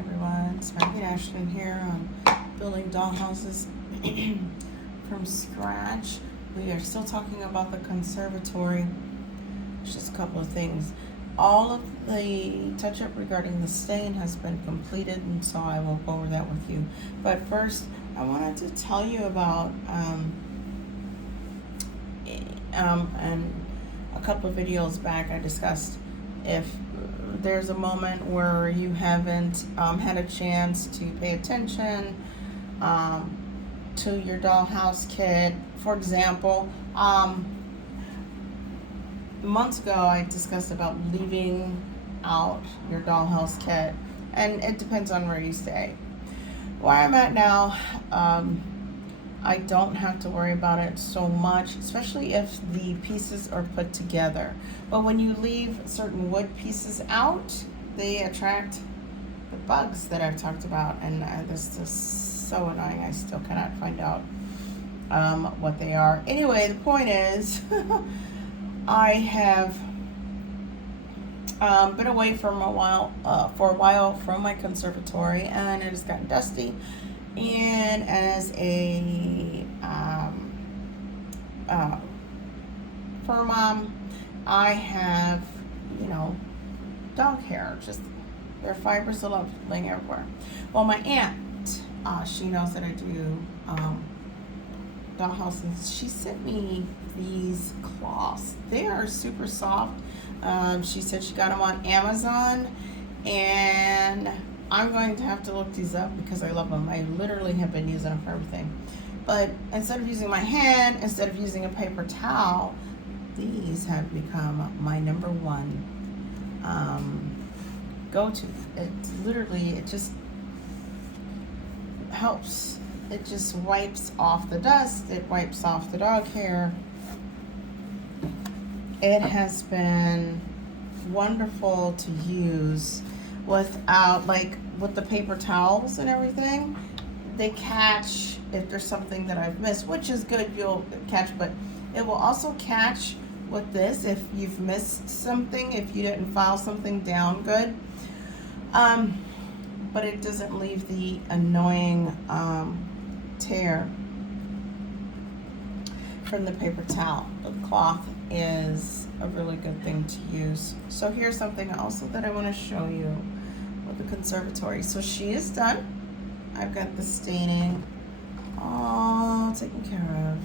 everyone, it's Maggie Ashton here on building dollhouses from scratch. We are still talking about the conservatory. Just a couple of things. All of the touch-up regarding the stain has been completed, and so I will go over that with you. But first, I wanted to tell you about and a couple of videos back I discussed if there's a moment where you haven't had a chance to pay attention to your dollhouse kit. For example, months ago I discussed about leaving out your dollhouse kit, and it depends on where you stay. Where I'm at now, I don't have to worry about it so much, especially if the pieces are put together. But when you leave certain wood pieces out, they attract the bugs that I've talked about, and this is so annoying. I still cannot find out what they are. Anyway, the point is, I have been away for a while from my conservatory, and it has gotten dusty. And as a fur mom, I have, dog hair. Just there are fibers of love laying everywhere. Well, my aunt, she knows that I do dollhouses. She sent me these cloths. They are super soft. She said she got them on Amazon, and I'm going to have to look these up because I love them. I literally have been using them for everything. But instead of using my hand, instead of using a paper towel, these have become my number one go-to. It just helps. It just wipes off the dust. It wipes off the dog hair. It has been wonderful to use without, like, with the paper towels and everything. They catch if there's something that I've missed, which is good, you'll catch, but it will also catch with this if you've missed something, if you didn't file something down good. But it doesn't leave the annoying tear from the paper towel. The cloth is a really good thing to use. So here's something also that I want to show you with the conservatory. So she is done. I've got the staining all taken care of.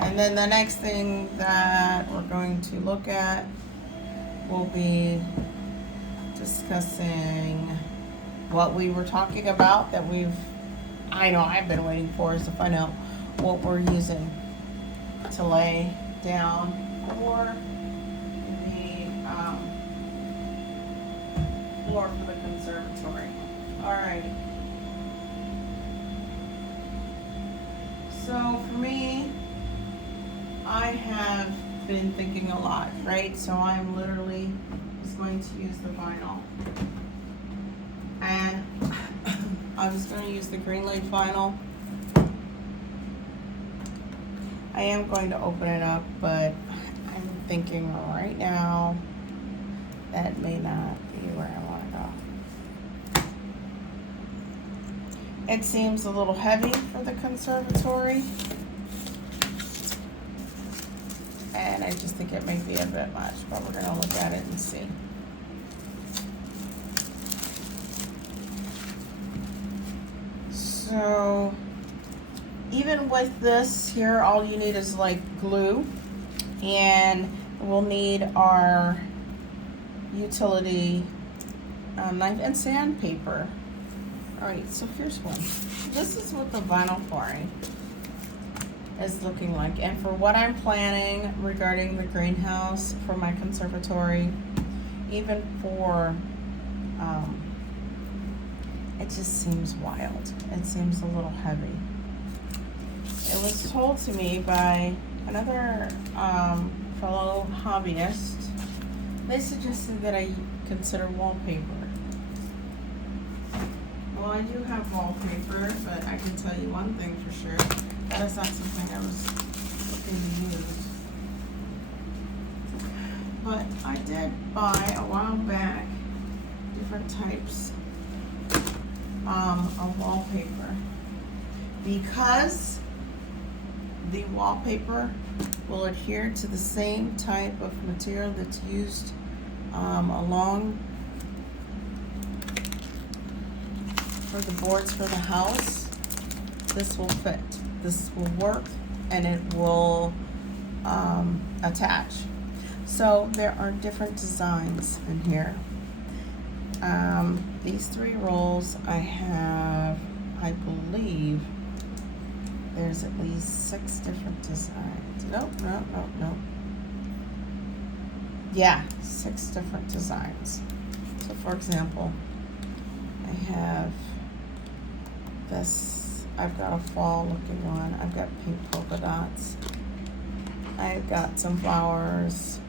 And then the next thing that we're going to look at will be discussing what we were talking about that I've been waiting for, is to find out what we're using to lay down for the floor for the conservatory. Alrighty. So for me, I have been thinking a lot, right? So I'm literally just going to use the vinyl. And I was going to use the green leaf vinyl. I am going to open it up, but I'm thinking right now that may not be where I want to go. It seems a little heavy for the conservatory, and I just think it may be a bit much, but we're going to look at it and see. So even with this here, all you need is like glue, and we'll need our utility knife and sandpaper. Alright, so here's one. This is what the vinyl flooring is looking like, and for what I'm planning regarding the greenhouse for my conservatory, even for it just seems wild. It seems a little heavy. It was told to me by another fellow hobbyist. They suggested that I consider wallpaper. Well, I do have wallpaper, but I can tell you one thing for sure. That is not something I was looking to use. But I did buy a while back different types a wallpaper, because the wallpaper will adhere to the same type of material that's used along for the boards for the house. This will fit, this will work, and it will attach. So there are different designs in here. These 3 rolls I have, I believe there's at least 6 different designs. Nope. Yeah, 6 different designs. So for example, I have this, I've got a fall looking one, I've got pink polka dots, I've got some flowers,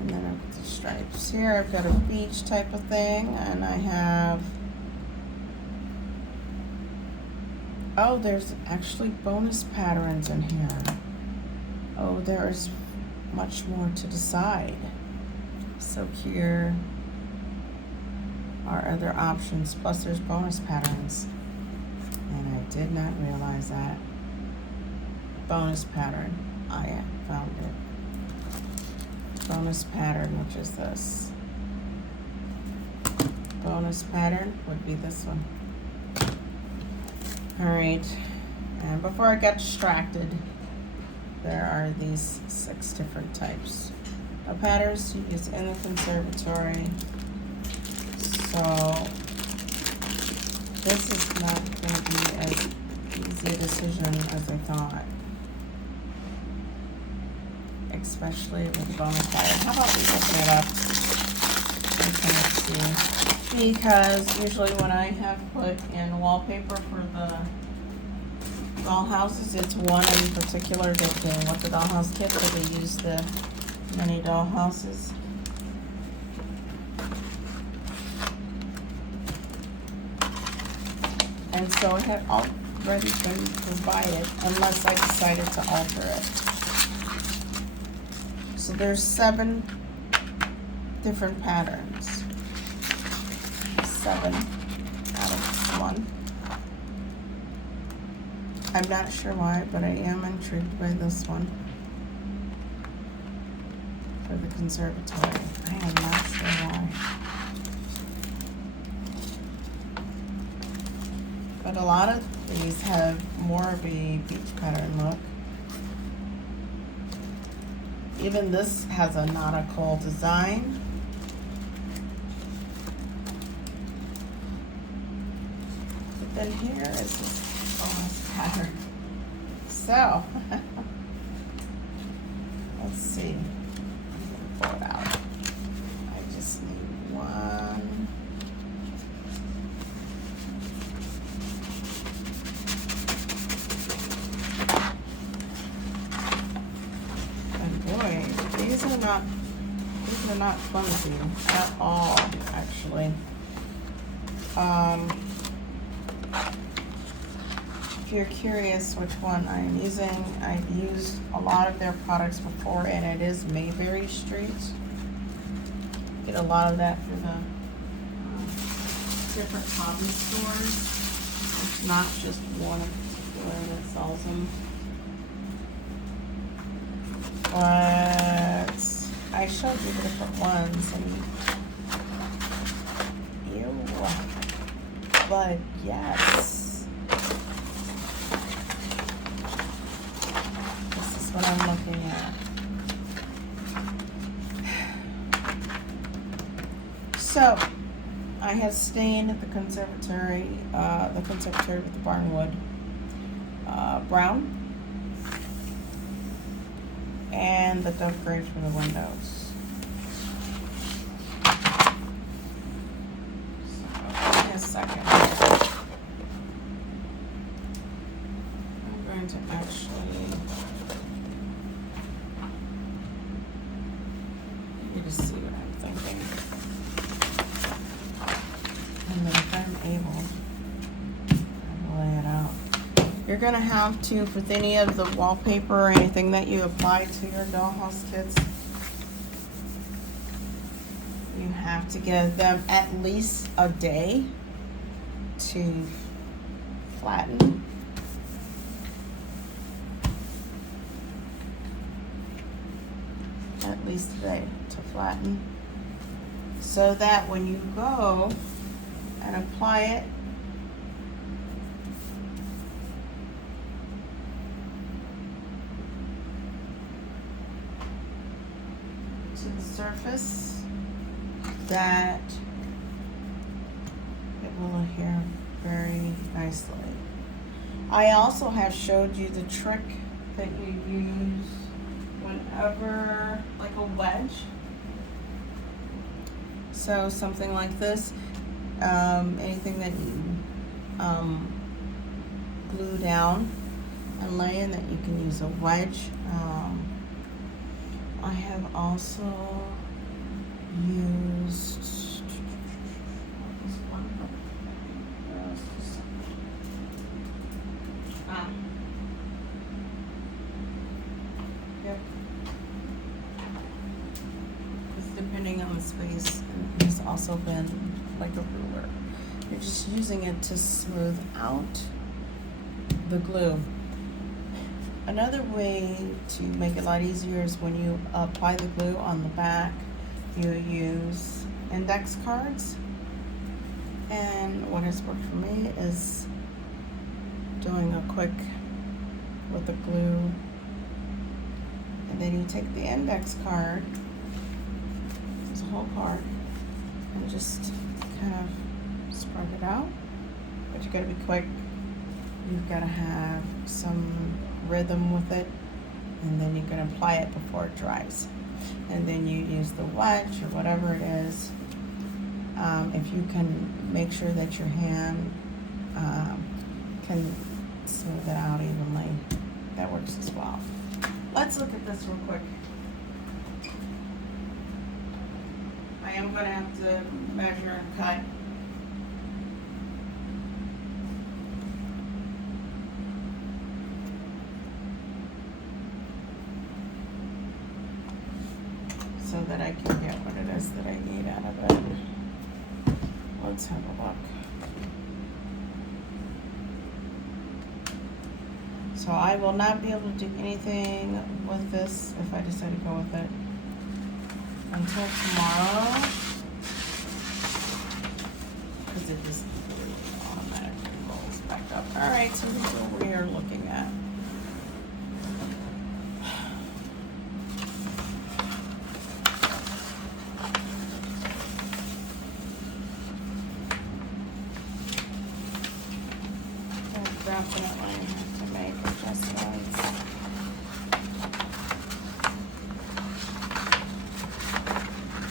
and then I've got the stripes. Here I've got a beach type of thing, and I have, oh, there's actually bonus patterns in here. Oh, there's much more to decide. So here are other options, plus there's bonus patterns. And I did not realize that. Bonus pattern, I found it. Bonus pattern, which is this. Bonus pattern would be this one. Alright, and before I got distracted, there are these 6 different types of patterns to use in the conservatory. So this is not going to be as easy a decision as I thought, especially with the bonus pattern. How about we open it up and kind of see? Because usually when I have put in wallpaper for the dollhouses, it's one in particular that came with the dollhouse kit, so they use the mini dollhouses. And so it had already been provided, unless I decided to alter it. So there's 7 different patterns. 7 out of this one. I'm not sure why, but I am intrigued by this one for the conservatory. I am not sure why. But a lot of these have more of a beach pattern look. Even this has a nautical design. But then here is this bonus pattern. So, let's see. I'm gonna pull it out. I just need one. And boy, these are not flimsy at all, actually. If you're curious which one I'm using, I've used a lot of their products before, and it is Mayberry Street. Get a lot of that for the different hobby stores. It's not just one in particular that sells them. But I showed you the different ones, and but yes, this is what I'm looking at. So I have stained the conservatory with the barnwood brown and the dove gray for the windows. A second. I'm going to actually get to see what I'm thinking. And then if I'm able, I will lay it out. You're going to have to, with any of the wallpaper or anything that you apply to your dollhouse kits, you have to give them at least a day to flatten. At least today, to flatten. So that when you go and apply it, to the surface, that it will adhere very nicely. I also have showed you the trick that you use whenever, like a wedge. So something like this, anything that you glue down and lay in, that you can use a wedge. I have also used this one. Yep. It's depending on the space, and it's also been like a ruler. You're just using it to smooth out the glue. Another way to make it a lot easier is when you apply the glue on the back, you use index cards. And what has worked for me is doing a quick with the glue. And then you take the index card, it's a whole card, and just kind of spread it out. But you gotta be quick. You've gotta have some rhythm with it, and then you can apply it before it dries. And then you use the wedge or whatever it is. If you can make sure that your hand can smooth it out evenly, that works as well. Let's look at this real quick. I am going to have to measure and cut. So that I can get what it is that I need out of it. Let's have a look. So I will not be able to do anything with this if I decide to go with it until tomorrow, because it just automatically rolls back up. All right, so this is what we are looking at. Definitely have to make adjustments.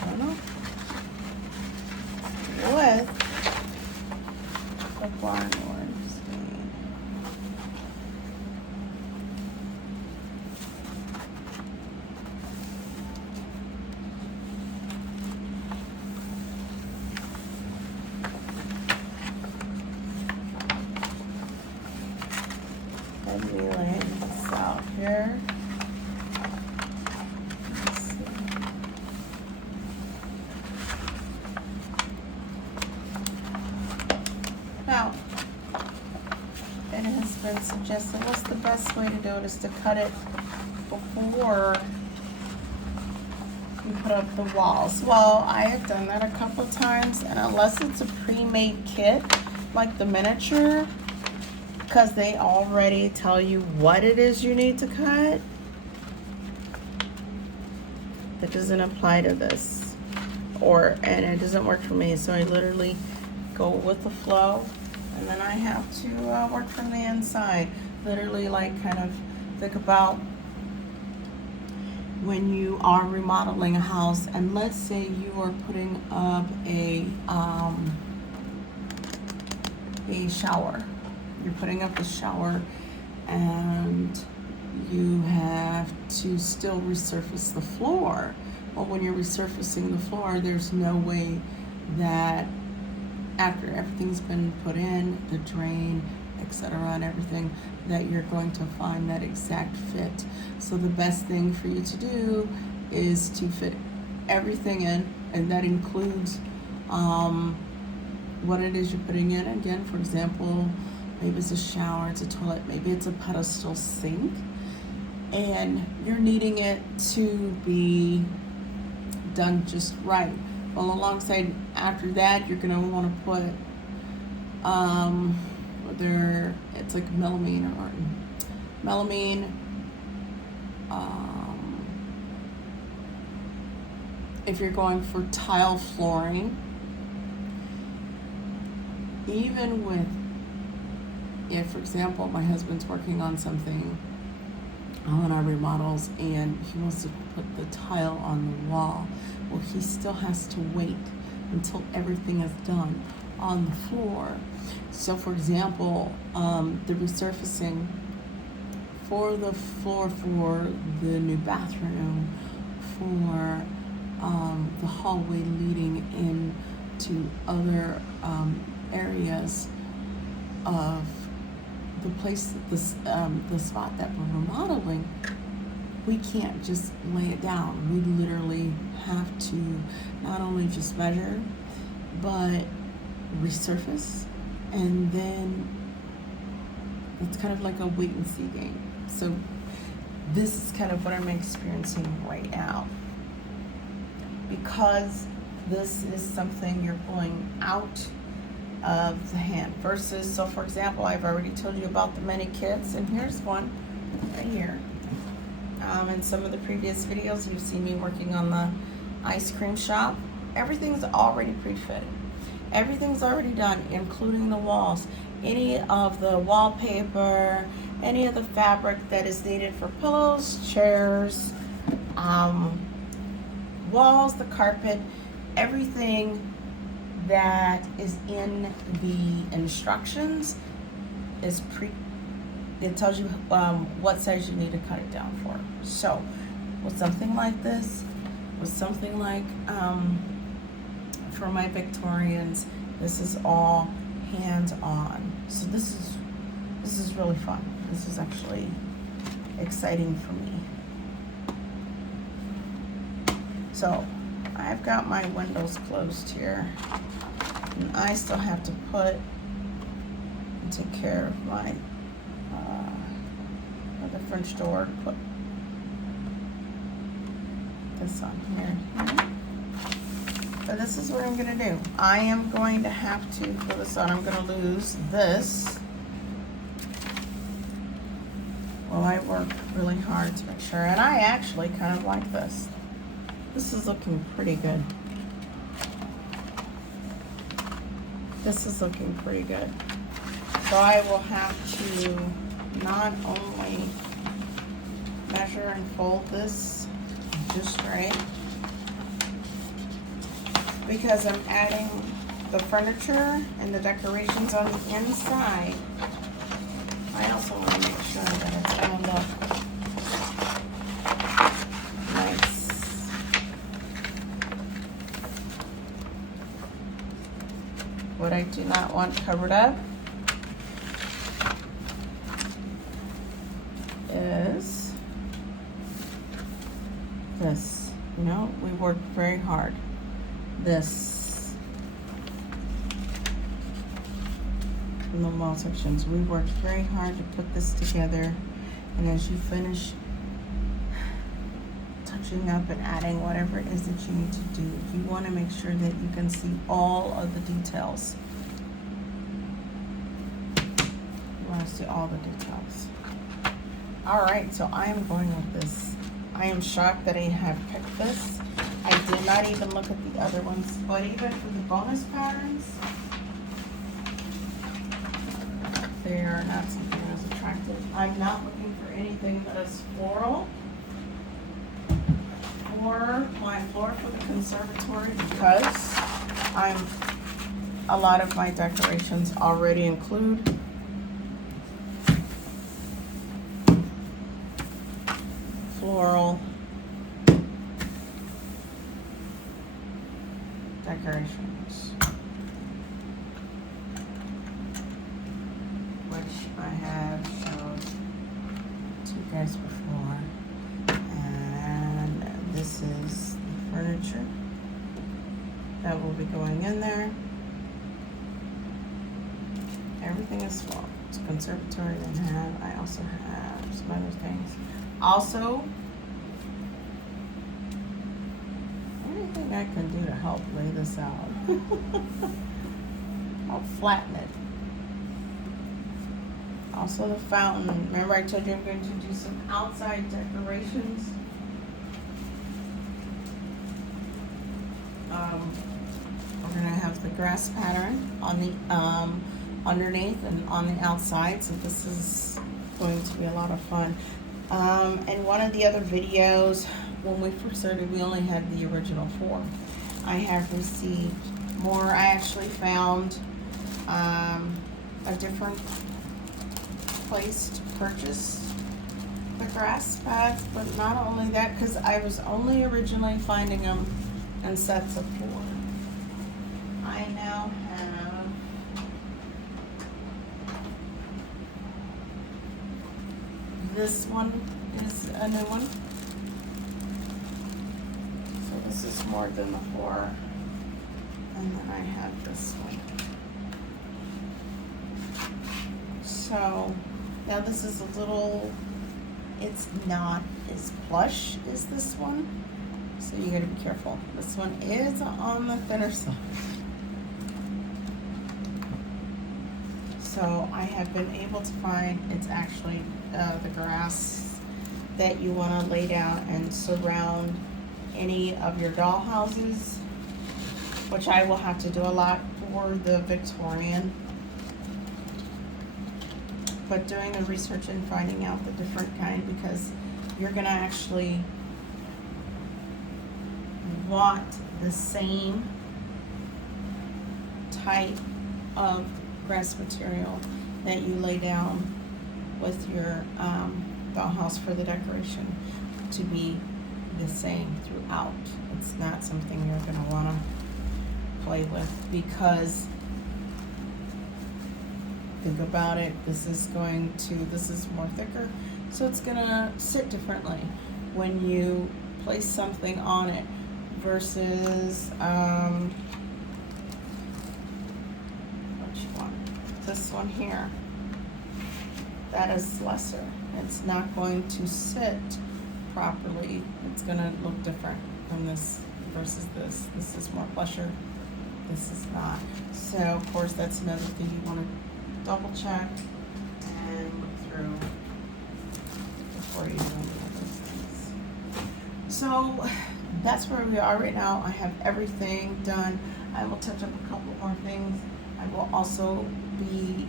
I don't know. With the barnwood stain. And we lay this out here. Let's see. Now, it has been suggested, what's the best way to do it is to cut it before you put up the walls. Well, I have done that a couple of times, and unless it's a pre-made kit, like the miniature, because they already tell you what it is you need to cut, that doesn't apply to this, and it doesn't work for me. So I literally go with the flow, and then I have to work from the inside. Literally, like, kind of think about when you are remodeling a house, and let's say you are putting up a shower. You're putting up a shower, and you have to still resurface the floor. Well, when you're resurfacing the floor, there's no way that after everything's been put in, the drain, etc., and everything, that you're going to find that exact fit. So the best thing for you to do is to fit everything in, and that includes what it is you're putting in. Again, for example, maybe it's a shower, it's a toilet, maybe it's a pedestal sink, and you're needing it to be done just right. Well, alongside after that, you're gonna want to put whether it's like melamine or melamine. If you're going for tile flooring, even with, if for example, my husband's working on something on our remodels and he wants to put the tile on the wall, well, he still has to wait until everything is done on the floor. So for example, the resurfacing for the floor for the new bathroom, for the hallway leading into other areas of the place, the spot that we're remodeling, we can't just lay it down. We literally have to not only just measure, but resurface, and then it's kind of like a wait and see game. So this is kind of what I'm experiencing right now, because this is something you're pulling out of the hand versus, so for example, I've already told you about the mini kits, and here's one right here. In some of the previous videos, you've seen me working on the ice cream shop. Everything's already pre-fitted. Everything's already done, including the walls. Any of the wallpaper, any of the fabric that is needed for pillows, chairs, walls, the carpet, everything that is in the instructions is it tells you what size you need to cut it down for. So with something like this, with something like for my Victorians, this is all hands-on. So this is really fun. This is actually exciting for me. So I've got my windows closed here, and I still have to put and take care of my the French door. Put this on here. But this is what I'm gonna do. I am going to have to put this on. I'm gonna lose this. Well, I work really hard to make sure, and I actually kind of like this. This is looking pretty good. This is looking pretty good. So I will have to not only measure and fold this just right, because I'm adding the furniture and the decorations on the inside. I also want to make sure that it's going to look nice. What I do not want covered up is this. You know, we worked very hard. This in the wall sections, we worked very hard to put this together, and as you finish touching up and adding whatever it is that you need to do, you want to make sure that you can see all of the details. You want to see all the details. All right, so I am going with this. I am shocked that I have picked this. I did not even look at the other ones, but even for the bonus patterns, they are not something as attractive. I'm not looking for anything that is floral for my floor for the conservatory, because a lot of my decorations already include floral decorations, which I have showed to you guys before. And this is the furniture that will be going in there. everything is full. It's Conservatory, I also have some other things. Also, anything I can do to help lay this out. I'll flatten it. Also the fountain. Remember I told you I'm going to do some outside decorations? We're going to have the grass pattern on the underneath and on the outside, so this is going to be a lot of fun. And one of the other videos, when we first started, we only had the original 4. I have received more. I actually found a different place to purchase the grass pads, but not only that, because I was only originally finding them in sets of 4. I now have this one is a new one. So this is more than the 4. And then I have this one. So now this is a little, it's not as plush as this one. So you gotta be careful. This one is on the thinner side. So I have been able to find, it's actually the grass that you want to lay down and surround any of your dollhouses, which I will have to do a lot for the Victorian. But doing the research and finding out the different kind, because you're gonna actually want the same type of grass material that you lay down with your dollhouse for the decoration to be the same throughout. It's not something you're gonna wanna play with, because think about it, this is more thicker, so it's gonna sit differently when you place something on it versus this one here. That is lesser. It's not going to sit properly. It's gonna look different from this versus this. This is more plusher. This is not. So of course that's another thing you want to double check and look through before you do any of those things. So that's where we are right now. I have everything done. I will touch up a couple more things. I will also be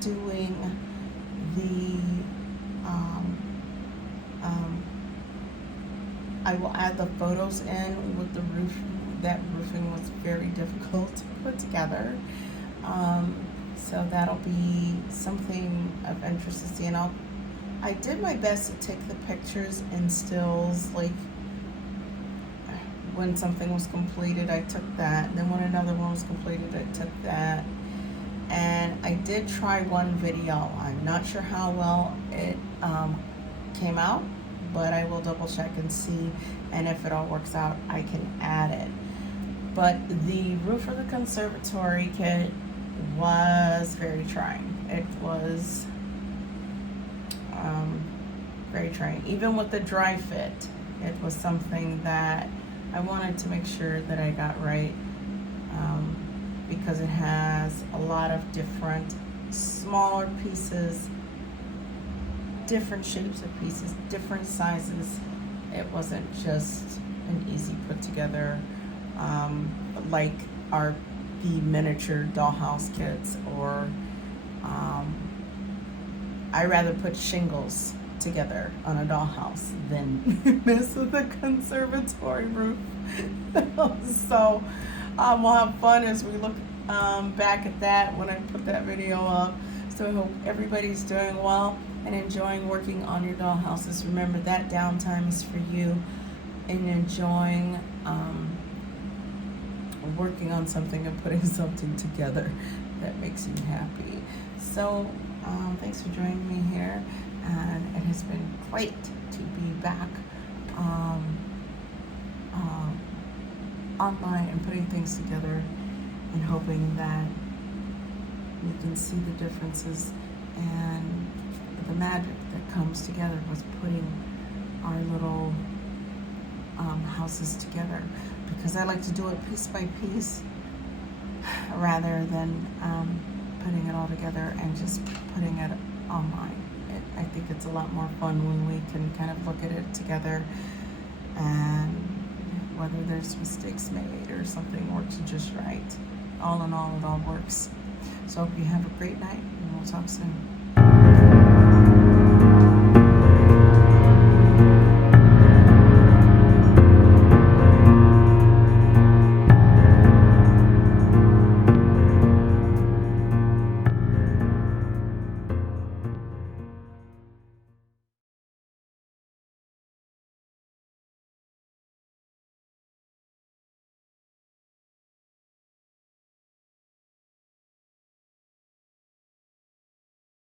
doing the I will add the photos in with the roof. That roofing was very difficult to put together, so that'll be something of interest to see. And I did my best to take the pictures and stills, like when something was completed I took that, and then when another one was completed I took that. And I did try one video. I'm not sure how well it came out, but I will double check and see, and if it all works out I can add it. But the roof of the conservatory kit was very trying. It was very trying. Even with the dry fit, it was something that I wanted to make sure that I got right, because it has a lot of different smaller pieces, different shapes of pieces, different sizes. It wasn't just an easy put together like the miniature dollhouse kits, or I rather put shingles together on a dollhouse than mess with a conservatory roof. So we'll have fun as we look back at that when I put that video up. So I hope everybody's doing well and enjoying working on your dollhouses. Remember that downtime is for you, and enjoying working on something and putting something together that makes you happy. So thanks for joining me here, and it has been great to be back online and putting things together, and hoping that You can see the differences and the magic that comes together with putting our little houses together, because I like to do it piece by piece rather than putting it all together and just putting it online. I think it's a lot more fun when we can kind of look at it together, and whether there's mistakes made or something works just right. All in all, it all works. So I hope you have a great night, and we'll talk soon.